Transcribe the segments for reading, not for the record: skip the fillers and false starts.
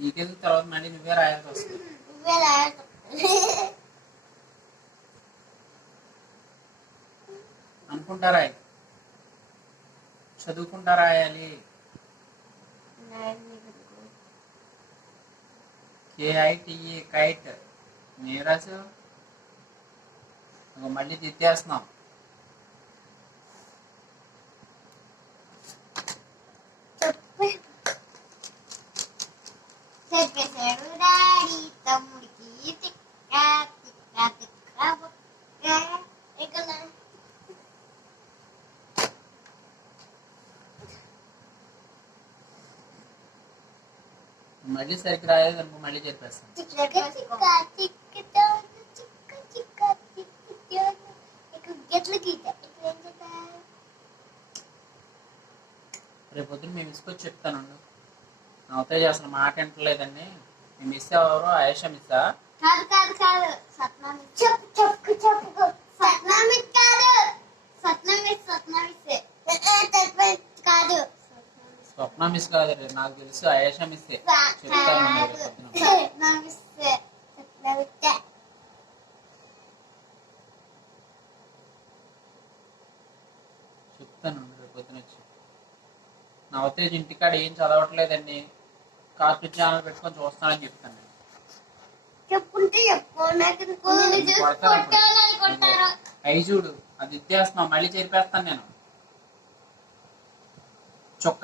నీకెందుకు తర్వాత మళ్ళీ నువ్వే రాయాల్సి వస్తుంది. అనుకుంటా రాయి, చదువుకుంటా రాయాలి. KITE కైట్ నేను రాసు మళ్ళీ తిట్టేస్తున్నాం. మళ్ళీ సరిగ్గా రాలేదు అనుకో మళ్ళీ చెప్పేస్తాను. రేపు పొద్దున్న మేము ఇసుకొచ్చి చెప్తాను. అవుతాయి అసలు మాట వింటలేదండి. మీ మిస్ ఎవరు? ఆయేషా మిస్సా? స్వప్న మిస్ కాదు, నాకు తెలుసు ఆయేషా మిస్సే. చెప్తాను రేపు పొద్దున వచ్చి. నవతేజ్ ఇంటికాడ ఏం చదవట్లేదండి, కార్టూన్ ఛానల్ పెట్టుకొని చూస్తానని చెప్తాను. అయి చూడు, అది ఇచ్చేస్తున్నావు మళ్ళీ చేరిపేస్తాను నేను. చొక్క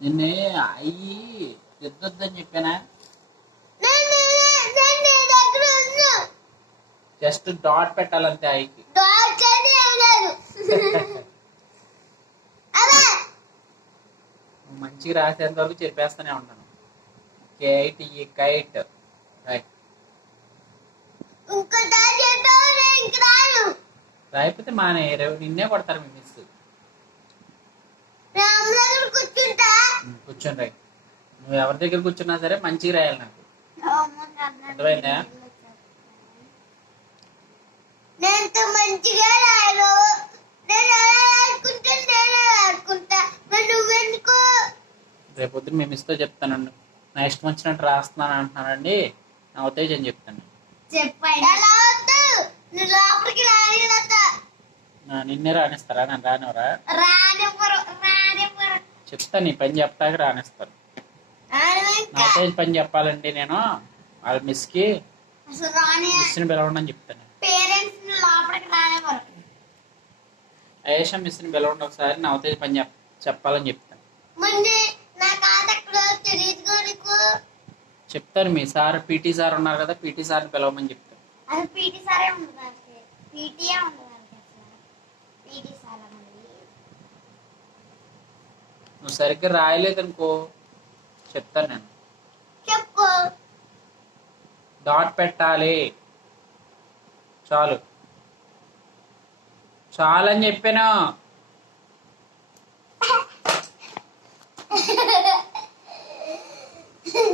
నిన్నే అయ్యి ఎద్దొద్దని చెప్పానా? జస్ట్ డాట్ పెట్టాలంతే అయ్యికి. మంచిగా రాసేంత వరకు చెప్పేస్తూనే ఉంటాను. KITE కైట్ రాయిపోతే మానే నిన్నే కొడతారు మీ మిస్. కూర్చొని రాయి. నువ్వు ఎవరి దగ్గర కూర్చున్నా సరే మంచిగా రాయాలి. నాకు అర్థమైందా? రేపు పొద్దున్న మేము ఇస్తూ చెప్తానండి. నా ఇష్టం వచ్చినట్టు రాస్తున్నాను అంటున్నానండి, నా ఉత్తేజం అని చెప్తాను. నిన్నే రానిస్తారా? నన్ను రానివరా? చెప్తా, నీ పని చెప్తాక రానిస్తాను. నా ఉత్తేజం పని చెప్పాలండి నేను వాళ్ళ మిస్కి మిస్ని పిలవండి అని చెప్తాను. ఆయేషా మిస్ని పిలవండి ఒకసారి, నా ఉత్తేజం పని చెప్పాలని చెప్తాను. చెప్తాను. మీ సార్ PT సార్ ఉన్నారు కదా, PT సార్ని పిలవమని చెప్తాను. నువ్వు సరిగ్గా రాయలేదనుకో చెప్తాను నేను. డాట్ పెట్టాలి. చాలు చాలని చెప్పాను.